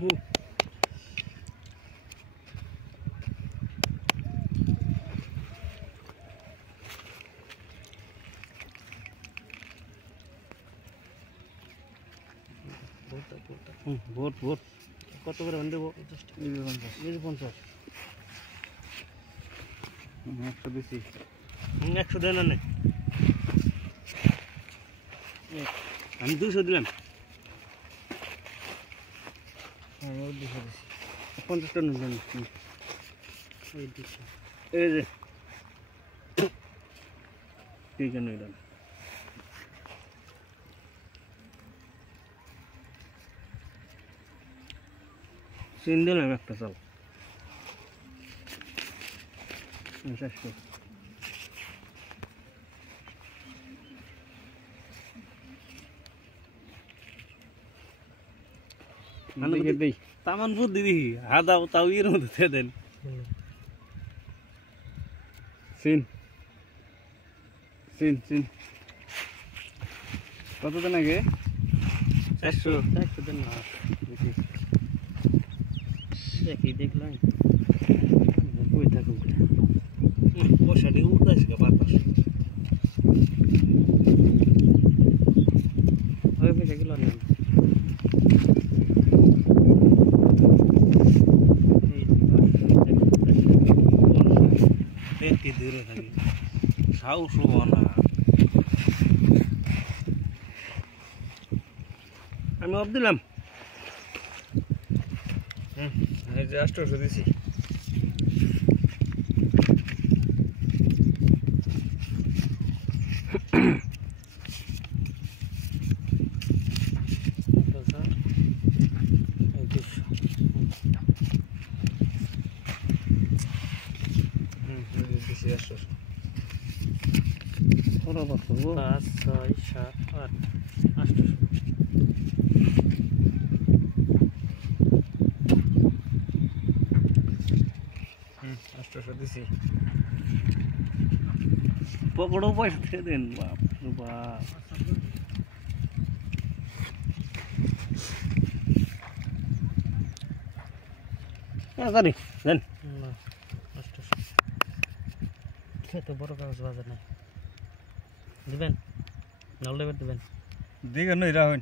Vote vote কত করে ভান দেবো? 50 100 বেশি 100 দেন না, আমি 200 দিলাম। 50 টাকা নিলাম। এই যে ঠিক আছে নিলাম। চিন দিলাম একটা চাল 50 তামান বুদ্ধি দিই হাদা তাও এর মধ্যে দেন। চিন চিন চিন কত দেন আগে? 400 দেন না, দেখি দেখলাম কই থাকুক পয়সা দিয়ে উঠতেছে বাতাস ওই পয়সা গেল না। দেখতে দূরে থাকি সাহস না, আমি অফ দিলাম। এই যে 800 দিছি। ওরা বাপু 5 6 7 8 800 800 দিছি। পকড়ো পয়সা দিয়ে দেন বাপ বাপ। জানি দেন না 800 তো বড় কাগজ বাজার নাই দিবেন নল দিবেন দিবেন না রাহুন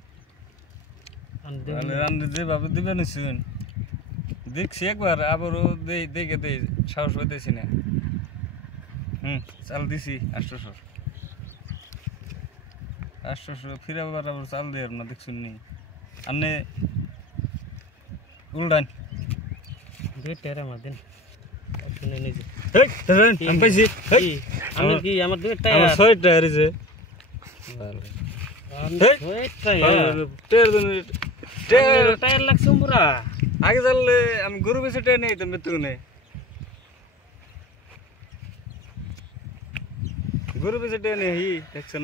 রান যেভাবে দিবেন শুন দেখছি একবার আবারও দেখে দেই সাহস পাইতেছি না। চাল দিছি 800 ফিরে আবার চাল দিয়ে না দেখছুন নি আপনি উল্টান দুই টেরা মার দেন শুনে নিজে আমি পাইছি আমি কি আমার দুই টায়ার আমার 6 টায়ার আছে টায়ার লাগছে পুরা আগে চাললে আমি গরু বেশি টায়ার নেই তো মৃত্যু নেই গরু বেশি টায়ার নেই দেখছেন।